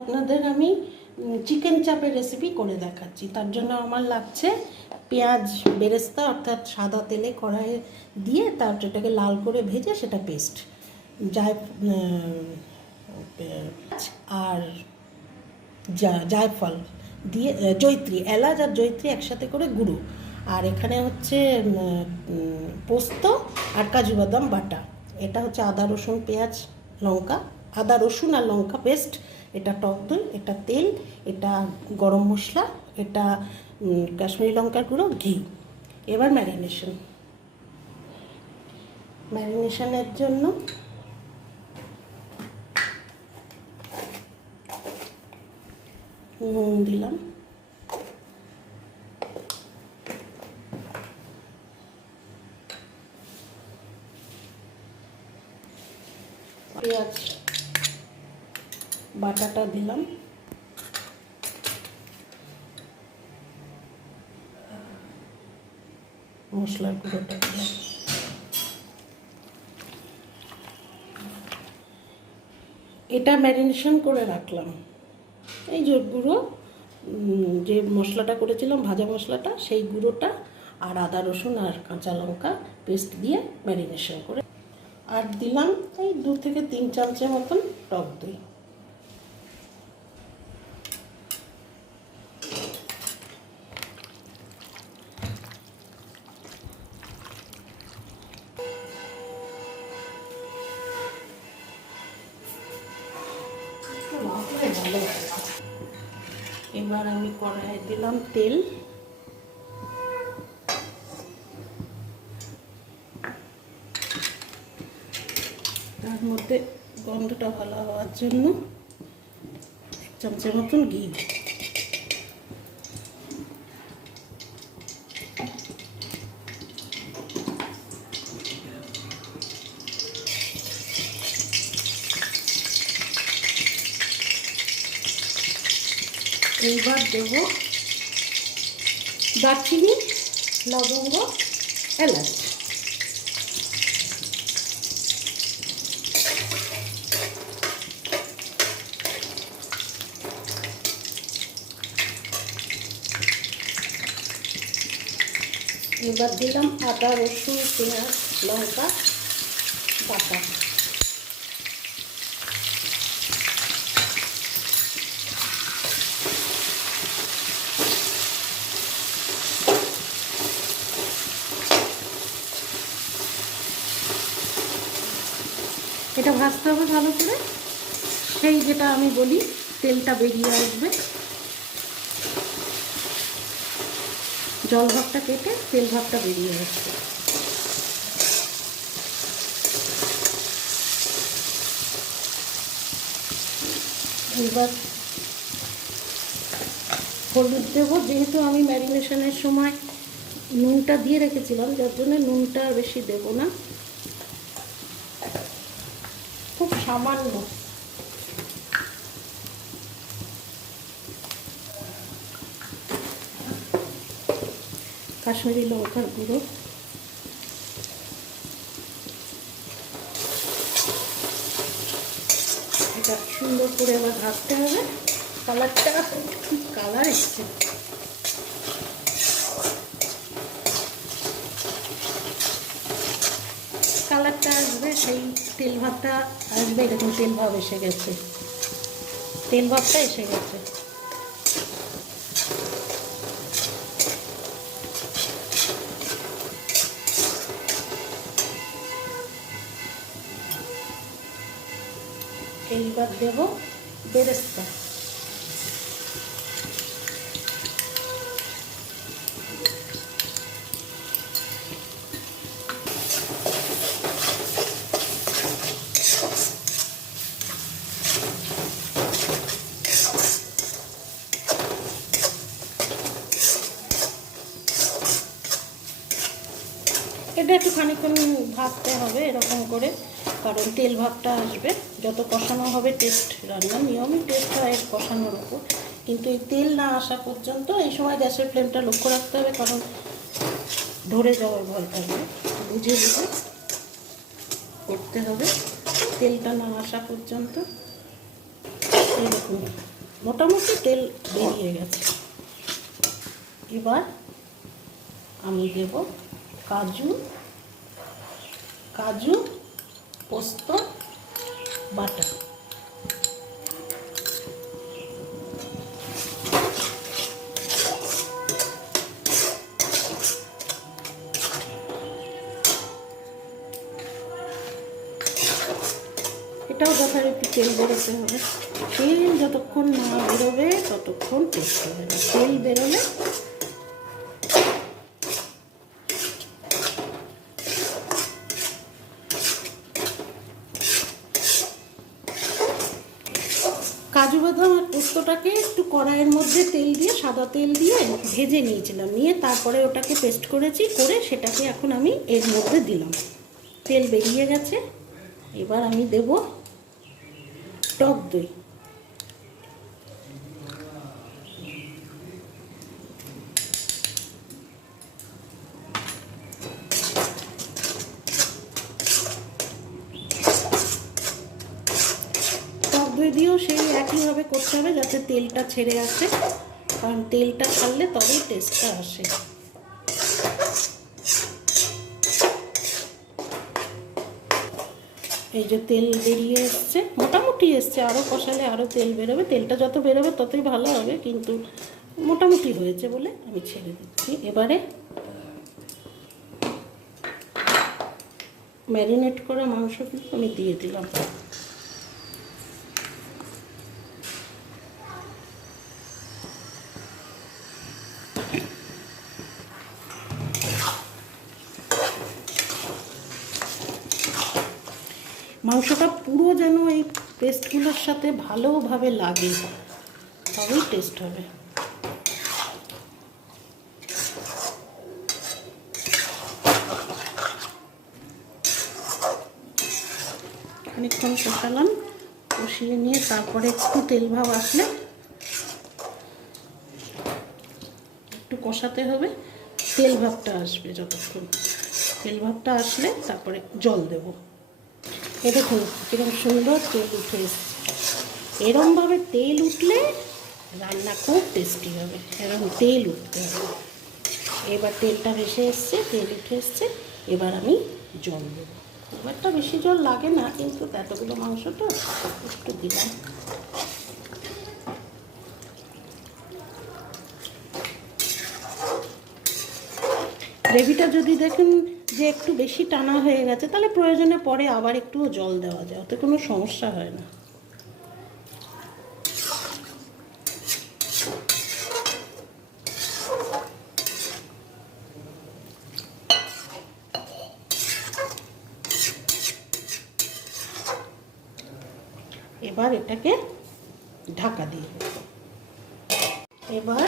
আপনাদের আমি চিকেন চাপের রেসিপি করে দেখাচ্ছি। তার জন্য আমার লাগছে পেঁয়াজ বেরেস্তা, অর্থাৎ সাদা তেলে কড়াইয়ে দিয়ে তারপর এটাকে লাল করে ভেজে সেটা পেস্ট, আর জায়ফল দিয়ে, জয়ত্রী, এলাচ আর জয়ত্রী একসাথে করে গুঁড়ো, আর এখানে হচ্ছে পোস্ত আর কাজু বাদাম বাটা। এটা হচ্ছে আদা রসুন পেঁয়াজ লঙ্কা, আদা রসুন আর লঙ্কা পেস্ট। এটা টক দই, এটা তেল, এটা গরম মশলা, এটা কাশ্মীরি লঙ্কার গুঁড়ো, ঘি। এবার ম্যারিনেশনের জন্য নুন দিলাম, পেঁয়াজ বাটাটা দিলাম, মশলার গুঁড়োটা দিলাম, এটা ম্যারিনেশন করে রাখলাম। এই যে গুঁড়ো, যে মশলাটা করেছিলাম ভাজা মশলাটা, সেই গুঁড়োটা আর আদা রসুন আর কাঁচা লঙ্কা পেস্ট দিয়ে ম্যারিনেশন করে, আর দিলাম এই 2 থেকে 3 চামচের মতন টক দই। এবার আমি কড়াইয়ে দিলাম তেল, তার মধ্যে গন্ধটা ভালো হওয়ার জন্য 1 চামচের মতন ঘি। এইবার দেব দারচিনি, লবঙ্গ, এলাচ। এবার দিলাম আদা রসুন পেঁয়াজ লঙ্কা বাটা। এটা ভাজতে হবে ভালো করে, সেই যেটা আমি বলি তেলটা বেরিয়ে আসবে, জল ভাবটা কেটে তেল ভাবটা বেরিয়ে আসবে। এবার হলুদ দেবো, যেহেতু আমি ম্যারিনেশনের সময় নুনটা দিয়ে রেখেছিলাম, যার জন্য নুনটা বেশি দেব না, খুব সামান্য। কাশ্মীরি লঙ্কার গুঁড়ো, এটা সুন্দর করে আবার ভাজতে হবে। কালারটা ঠিক কালার এসছে, কালারটা আসবে, সেই তেল ভাবটা আসবে। এরকম তেল ভাব এসে গেছে, তেল ভাবটা এসে গেছে। এইবার দেব বেরেস্তা। এটা একটু খানিকক্ষণ ভাজতে হবে এরকম করে, কারণ তেল ভাবটা আসবে। যত কষানো হবে, টেস্ট, রান্নার নিয়মই টেস্ট হয় কষানোর উপর, কিন্তু এই তেল না আসা পর্যন্ত এই সময় গ্যাসের ফ্লেমটা লক্ষ্য রাখতে হবে, কারণ ধরে যাওয়ার ভয় থাকবে। বুঝে বুঝে করতে হবে তেলটা না আসা পর্যন্ত। এই দেখুন মোটামুটি তেল বেরিয়ে গেছে। এবার আমি দেব কাজু পোস্ত বাটা। এটাও যথারীতি তেল বেরোতে হবে। তেল যতক্ষণ না বেরোবে ততক্ষণ টেস্ট হবে না। তেল বেরোলে কাজু বাদাম আর পোস্তটাকে একটু কড়াইয়ের মধ্যে তেল দিয়ে, সাদা তেল দিয়ে ভেজে নিয়েছিলাম, নিয়ে তারপরে ওটাকে পেস্ট করেছি, করে সেটাকে এখন আমি এর মধ্যে দিলাম। তেল বেরিয়ে গেছে। এবার আমি দেব টক দই। দই দিয়েও সেই একইভাবে করতে হবে যাতে তেলটা ছেড়ে আসে, কারণ তেলটা ছাড়লে তবেই টেস্টটা আসে। এই যে তেল বেরিয়ে এসছে, মোটামুটি এসছে, আরও কষালে আরও তেল বেরোবে। তেলটা যত বেরোবে ততই ভালো হবে, কিন্তু মোটামুটি হয়েছে বলে আমি ছেড়ে দিচ্ছি। এবারে ম্যারিনেট করা মাংস কিন্তু আমি দিয়ে দিলাম। মাংসটা পুরো যেন এই পেস্টগুলোর সাথে ভালোভাবে লাগে, তবেই টেস্ট হবে। খানিকক্ষণ কষালাম, কষিয়ে নিয়ে তারপরে একটু তেল ভাব আসলে, একটু কষাতে হবে, তেল ভাবটা আসবে। যতক্ষণ তেল ভাবটা আসলে তারপরে জল দেব। এ দেখুন কিরকম সুন্দর তেল উঠে এসছে। এরমভাবে তেল উঠলে রান্না খুব টেস্টি হবে। এরকম তেল উঠতে হবে। এবার তেলটা ভেসে এসছে, তেল উঠে এসছে। এবার আমি জল দেবো। খুব একটা বেশি জল লাগে না, কিন্তু এতগুলো মাংস তো একটু দিলাম। গ্রেভিটা যদি দেখেন যে একটু বেশি টানা হয়ে গেছে, তাহলে প্রয়োজনে পরে আবার একটু জল দেওয়া যায়, ওতে কোনো সমস্যা হয় না। এবার এটাকে ঢাকা দিয়ে, এবার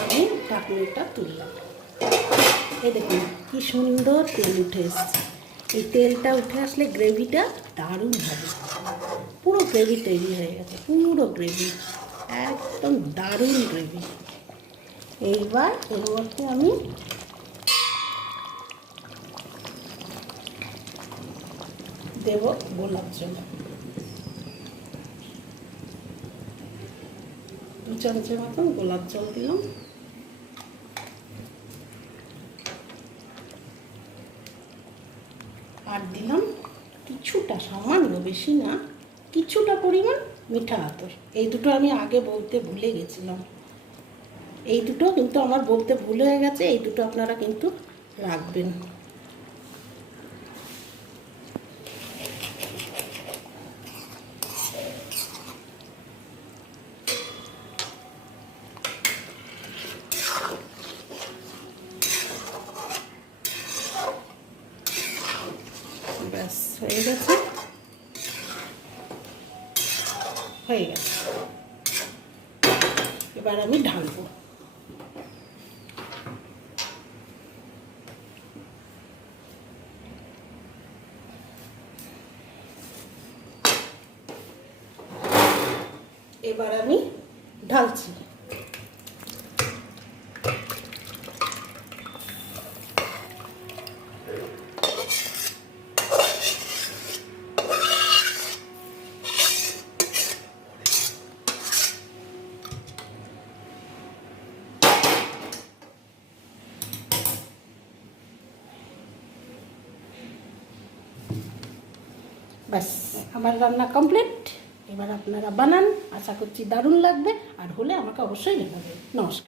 আমি ঢাকনিটা তুললাম। এই দেখুন কি সুন্দর তেল উঠে এসছে। এই তেলটা উঠে আসলে গ্রেভিটা দারুণ হবে। পুরো গ্রেভি তৈরি হয়ে গেছে, পুরো গ্রেভি, একদম দারুণ গ্রেভি। এইবার এর মধ্যে আমি দেব গোলাপ জল। 2 চামচের মতন গোলাপ জল দিলাম। আর দিলাম কিছুটা, সামান্য, বেশি না, কিছুটা পরিমাণ মিঠা আতর। এই দুটো আমি আগে বলতে ভুলে গেছিলাম। এই দুটো কিন্তু আমার বলতে ভুল হয়ে গেছে, এই দুটো আপনারা কিন্তু রাখবেন। ব্যাস হয়ে গেছে, হয়ে গেছে। এবার আমি ঢালবো। এবার আমি ঢালছি। ব্যাস আমার রান্না কমপ্লিট। এবার আপনারা বানান, আশা করছি দারুণ লাগবে, আর হলে আমাকে অবশ্যই জানাবেন। নমস্কার।